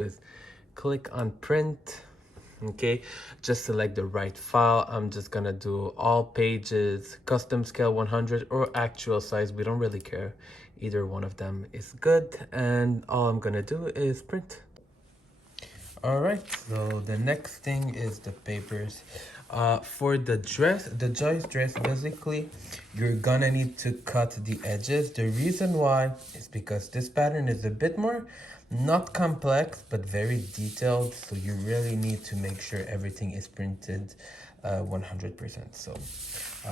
is click on print. Okay, just select the right file. I'm just gonna do all pages, custom scale 100 or actual size. We don't really care, either one of them is good, and all I'm gonna do is print. All right, so the next thing is the papers. For the dress, the Joyce dress, basically, you're gonna need to cut the edges. The reason why is because this pattern is a bit more, not complex, but very detailed. So you really need to make sure everything is printed 100%. So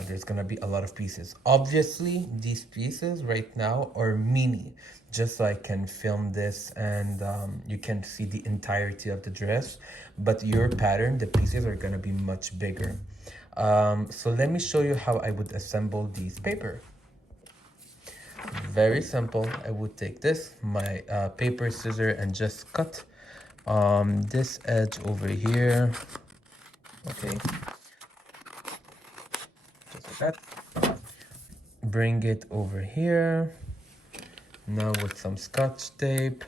there's gonna be a lot of pieces. Obviously, these pieces right now are mini, just so I can film this and you can see the entirety of the dress. But your pattern, the pieces are gonna be much bigger. So let me show you how I would assemble these paper. Very simple. I would take this, my paper scissor, and just cut this edge over here. Okay, just like that. Bring it over here. Now with some scotch tape,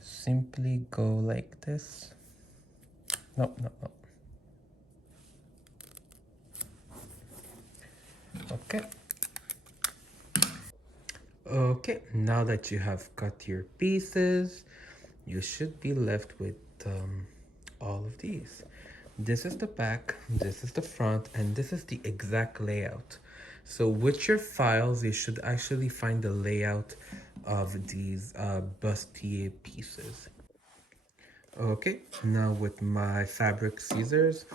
simply go like this. No. Okay. Okay, now that you have cut your pieces, you should be left with all of these. This is the back, this is the front, and this is the exact layout. So with your files, you should actually find the layout of these bustier pieces. Okay, now with my fabric scissors,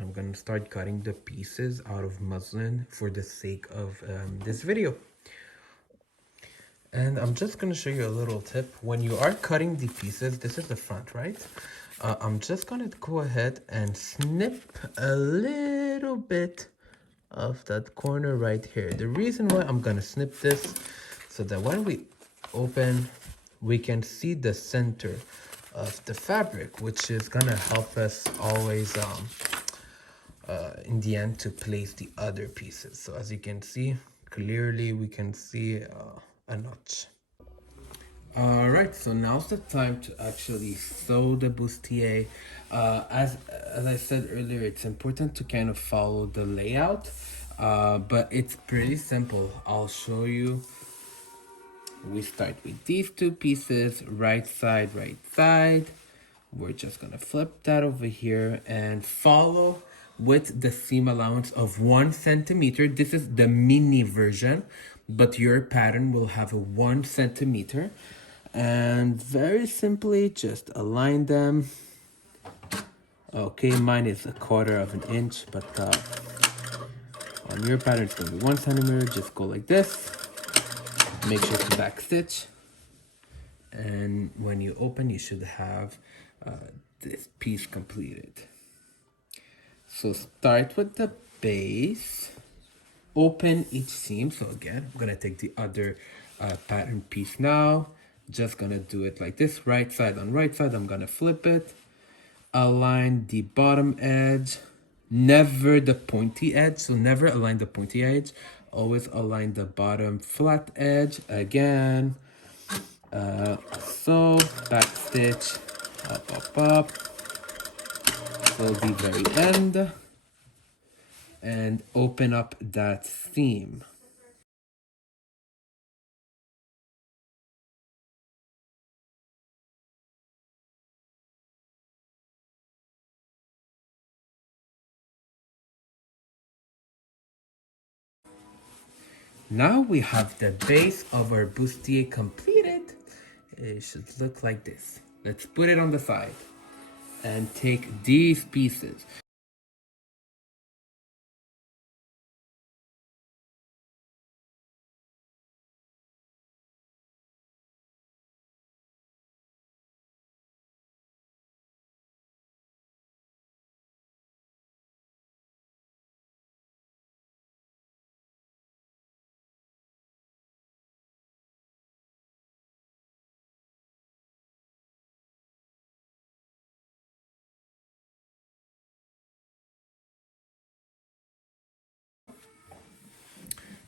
I'm gonna start cutting the pieces out of muslin for the sake of this video. And I'm just gonna show you a little tip. When you are cutting the pieces, this is the front, right? I'm just gonna go ahead and snip a little bit of that corner right here. The reason why I'm gonna snip this, so that when we open, we can see the center of the fabric, which is gonna help us always in the end to place the other pieces. So as you can see, clearly we can see a notch. All right, so now's the time to actually sew the bustier. As I said earlier, it's important to kind of follow the layout, but it's pretty simple. I'll show you. We start with these two pieces, right side, right side. We're just gonna flip that over here and follow with the seam allowance of 1 centimeter. This is the mini version, but your pattern will have a 1 centimeter. And very simply just align them. Okay, mine is 1/4 of an inch, but on your pattern it's gonna be 1 centimeter. Just go like this. Make sure to back stitch, and when you open, you should have this piece completed. So start with the base, open each seam. So again, I'm gonna take the other pattern piece now. Just gonna do it like this, right side on right side. I'm gonna flip it, align the bottom edge, never the pointy edge. So never align the pointy edge, always align the bottom flat edge. Again, so back stitch, up, till the very end, and open up that seam. Now we have the base of our bustier completed. It should look like this. Let's put it on the side and take these pieces.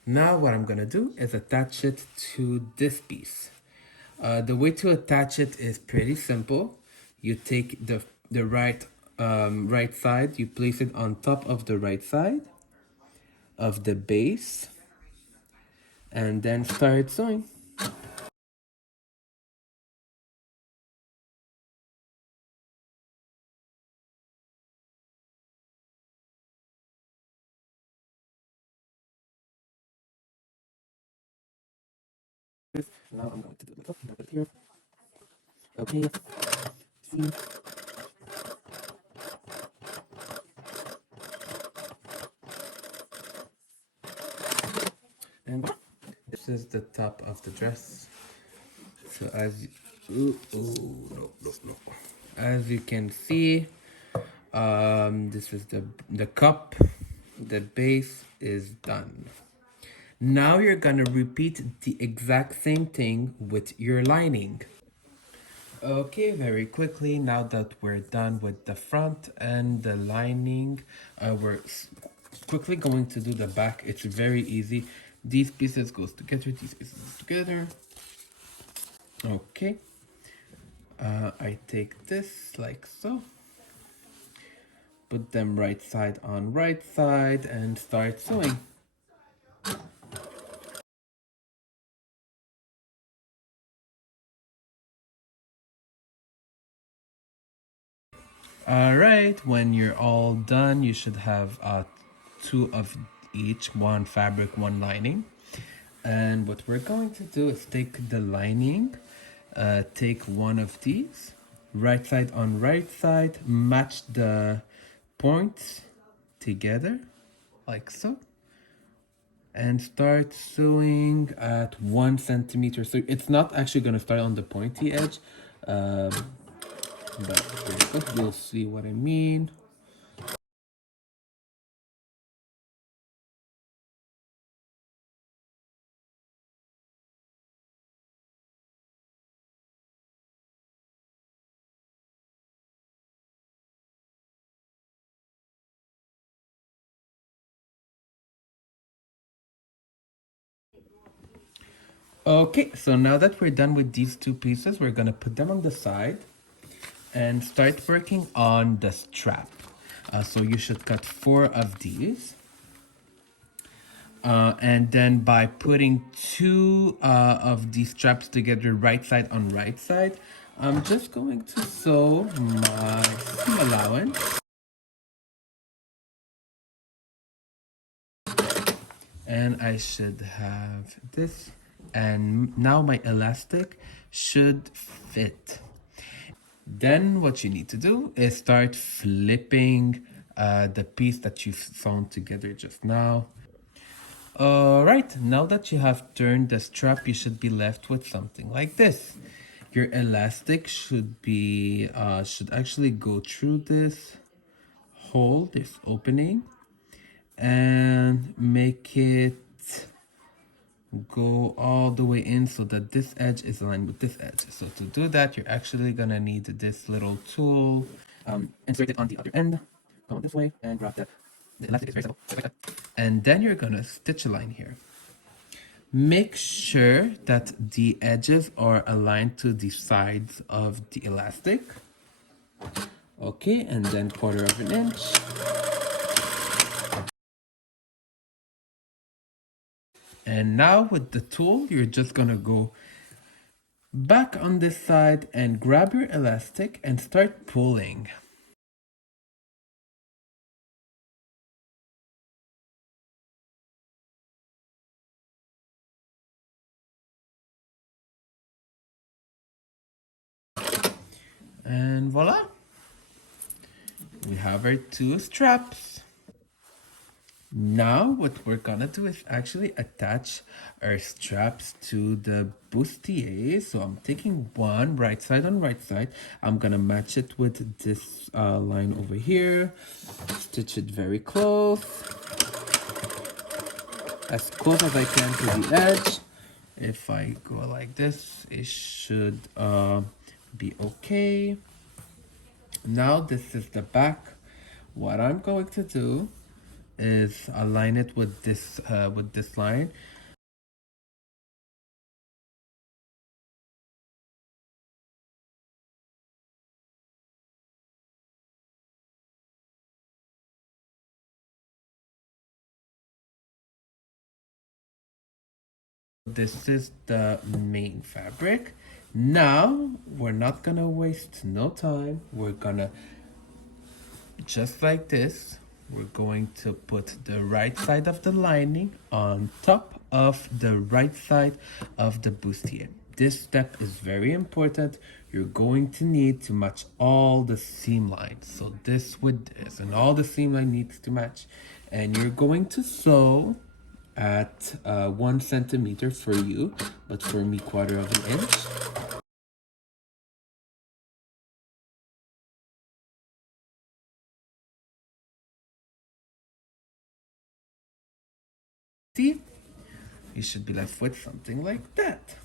Now what I'm gonna do is attach it to this piece. The way to attach it is pretty simple. You take the right side, you place it on top of the right side of the base, and then start sewing. Now I'm going to do the top here. Okay. See. And this is the top of the dress. So as you can see, this is the cup. The base is done. Now you're gonna repeat the exact same thing with your lining. Okay, very quickly, now that we're done with the front and the lining, quickly going to do the back. It's very easy. These pieces goes together, these pieces goes together. Okay. I take this like so. Put them right side on right side and start sewing. All right, when you're all done, you should have two of each, one fabric, one lining. And what we're going to do is take the lining, take one of these, right side on right side, match the points together, like so, and start sewing at 1 centimeter. So it's not actually going to start on the pointy edge, um, but you'll see what I mean. Okay, so now that we're done with these two pieces, we're gonna put them on the side and start working on the strap. So you should cut 4 of these. And then by putting two of these straps together right side on right side, I'm just going to sew my seam allowance. And I should have this. And now my elastic should fit. Then what you need to do is start flipping the piece that you've sewn together just now. Alright, now that you have turned the strap, you should be left with something like this. Your elastic should actually go through this hole, this opening, and make it go all the way in so that this edge is aligned with this edge. So to do that, you're actually gonna need this little tool. Insert it on the other end, go this way, and grab that. The elastic is very simple, just like that. And then you're gonna stitch a line here. Make sure that the edges are aligned to the sides of the elastic. Okay, and then 1/4 inch. And now with the tool, you're just gonna go back on this side and grab your elastic and start pulling. And voila! We have our 2 straps. Now what we're gonna do is actually attach our straps to the bustier. So I'm taking one right side on right side. I'm gonna match it with this line over here. Stitch it very close. As close as I can to the edge. If I go like this, it should be okay. Now this is the back. What I'm going to do is align it with this line. This is the main fabric. Now we're not gonna waste no time. We're gonna, just like this, we're going to put the right side of the lining on top of the right side of the bustier. This step is very important. You're going to need to match all the seam lines. So this with this, and all the seam line needs to match. And you're going to sew at 1 centimeter for you, but for me 1/4 of an inch. See, you should be left with something like that.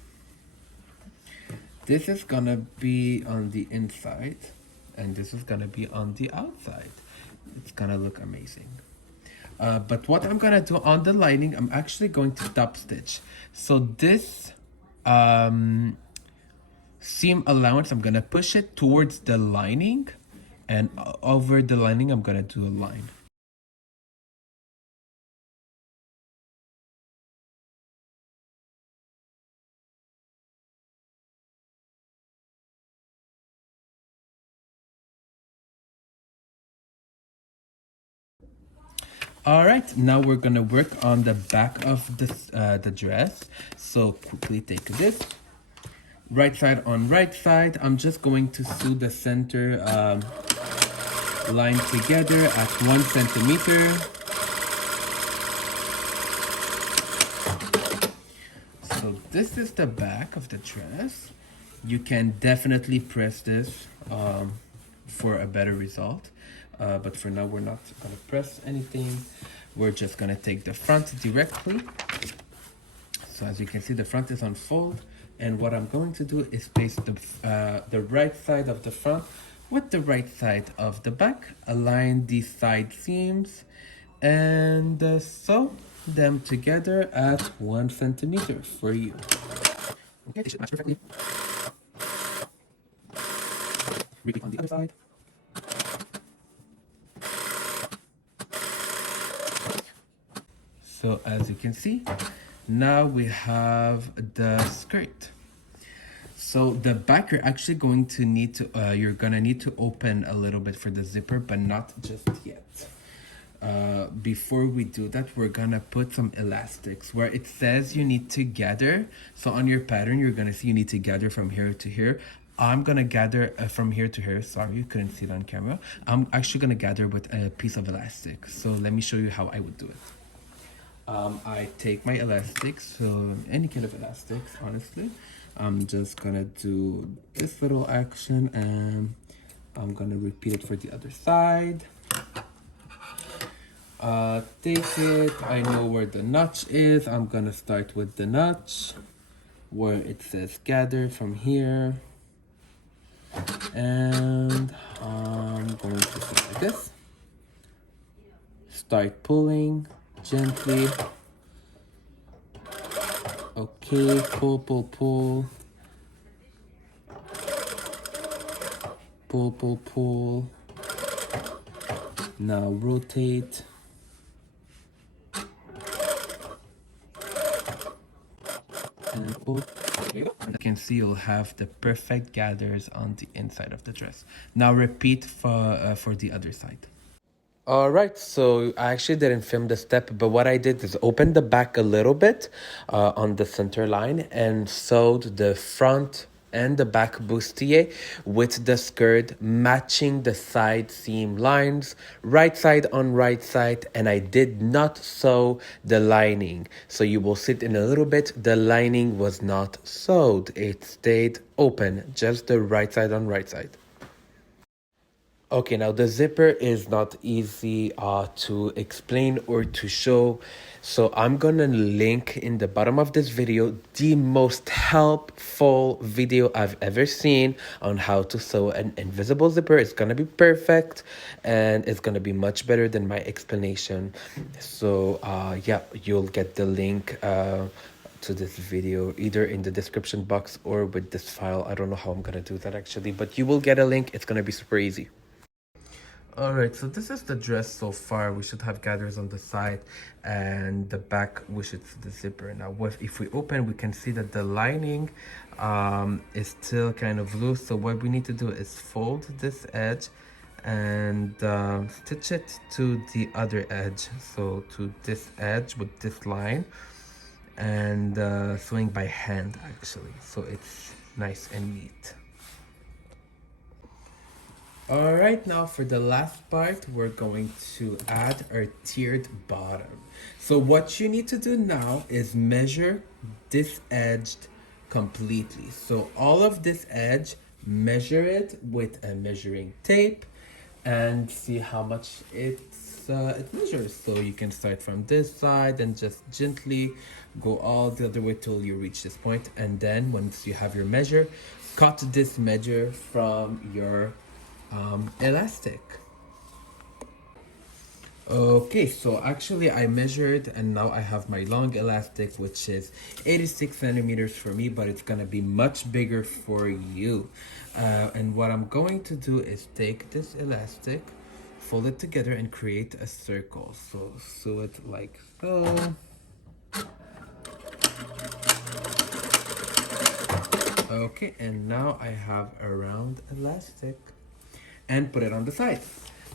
This is gonna be on the inside, and this is gonna be on the outside. It's gonna look amazing. But what I'm gonna do on the lining, I'm actually going to top stitch. So this seam allowance, I'm gonna push it towards the lining, and over the lining, I'm gonna do a line. All right, now we're gonna work on the back of the dress. So quickly take this. Right side on right side. I'm just going to sew the center line together at 1 centimeter. So this is the back of the dress. You can definitely press this for a better result. But for now, we're not gonna press anything. We're just gonna take the front directly. So as you can see, the front is on fold. And what I'm going to do is place the right side of the front with the right side of the back, align the side seams, and sew them together at 1 centimeter for you. Okay, they should match perfectly. Repeat on the other side. So as you can see, now we have the skirt. So the back, you're actually going to need to, you're gonna need to open a little bit for the zipper, but not just yet. Before we do that, we're gonna put some elastics where it says you need to gather. So on your pattern, you're gonna see you need to gather from here to here. I'm gonna gather from here to here. Sorry, you couldn't see it on camera. I'm actually gonna gather with a piece of elastic. So let me show you how I would do it. I take my elastics, so any kind of elastics, honestly. I'm just gonna do this little action, and I'm gonna repeat it for the other side. Take it, I know where the notch is. I'm gonna start with the notch where it says gather from here. And I'm going to do like this. Start pulling gently. Okay, pull, pull, pull. Pull, pull, pull. Now rotate. And pull. There you go. And you can see you'll have the perfect gathers on the inside of the dress. Now repeat for the other side. All right, so I actually didn't film the step, but what I did is open the back a little bit on the center line and sewed the front and the back bustier with the skirt, matching the side seam lines, right side on right side, and I did not sew the lining. So you will see it in a little bit, the lining was not sewed. It stayed open, just the right side on right side. Okay, now the zipper is not easy to explain or to show. So I'm gonna link in the bottom of this video the most helpful video I've ever seen on how to sew an invisible zipper. It's gonna be perfect and it's gonna be much better than my explanation. So yeah, you'll get the link to this video either in the description box or with this file. I don't know how I'm gonna do that actually, but you will get a link. It's gonna be super easy. All right, so this is the dress so far. We should have gathers on the side, and the back we should see the zipper. Now if we open, we can see that the lining is still kind of loose. So what we need to do is fold this edge and stitch it to the other edge. So to this edge with this line, and sewing by hand actually. So it's nice and neat. All right, now for the last part, we're going to add our tiered bottom. So what you need to do now is measure this edge completely. So all of this edge, measure it with a measuring tape and see how much it measures. So you can start from this side and just gently go all the other way till you reach this point. And then once you have your measure, cut this measure from your elastic. Okay, so actually I measured and now I have my long elastic, which is 86 centimeters for me, but it's gonna be much bigger for you. And what I'm going to do is take this elastic, fold it together and create a circle. So sew it like so. Okay, and now I have a round elastic and put it on the side.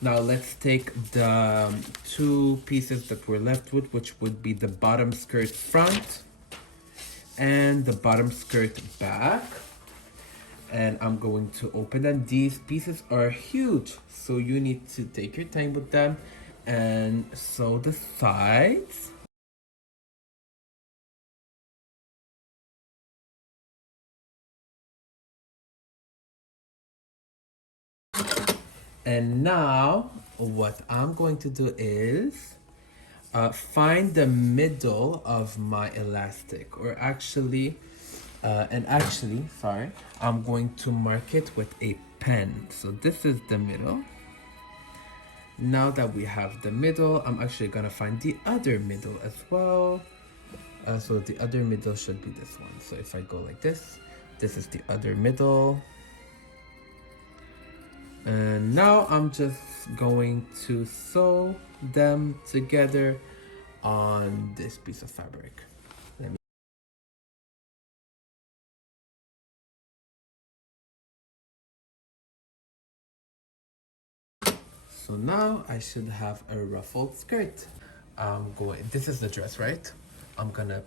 Now let's take the two pieces that we're left with, which would be the bottom skirt front and the bottom skirt back. And I'm going to open them. These pieces are huge, so you need to take your time with them and sew the sides. And now what I'm going to do is find the middle of my elastic, or actually, sorry, I'm going to mark it with a pen. So this is the middle. Now that we have the middle, I'm actually gonna find the other middle as well. So the other middle should be this one. So if I go like this is the other middle. And now I'm just going to sew them together on this piece of fabric. So now I should have a ruffled skirt. This is the dress, right? I'm gonna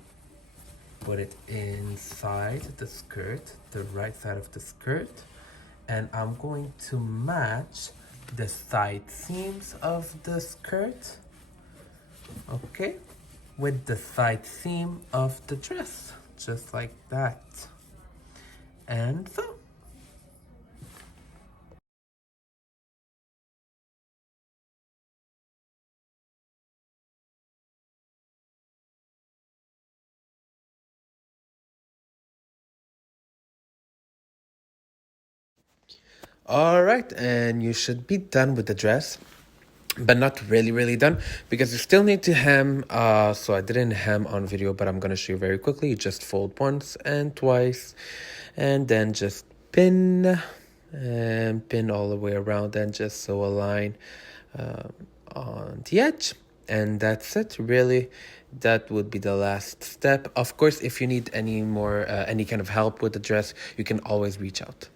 put it inside the skirt, the right side of the skirt. And I'm going to match the side seams of the skirt, okay, with the side seam of the dress, just like that. And so. All right, and you should be done with the dress, but not really done, because you still need to hem. So I didn't hem on video, but I'm gonna show you very quickly. You just fold once and twice, and then just pin and pin all the way around, and just sew a line on the edge. And that's it, really. That would be the last step. Of course, if you need any more any kind of help with the dress, you can always reach out.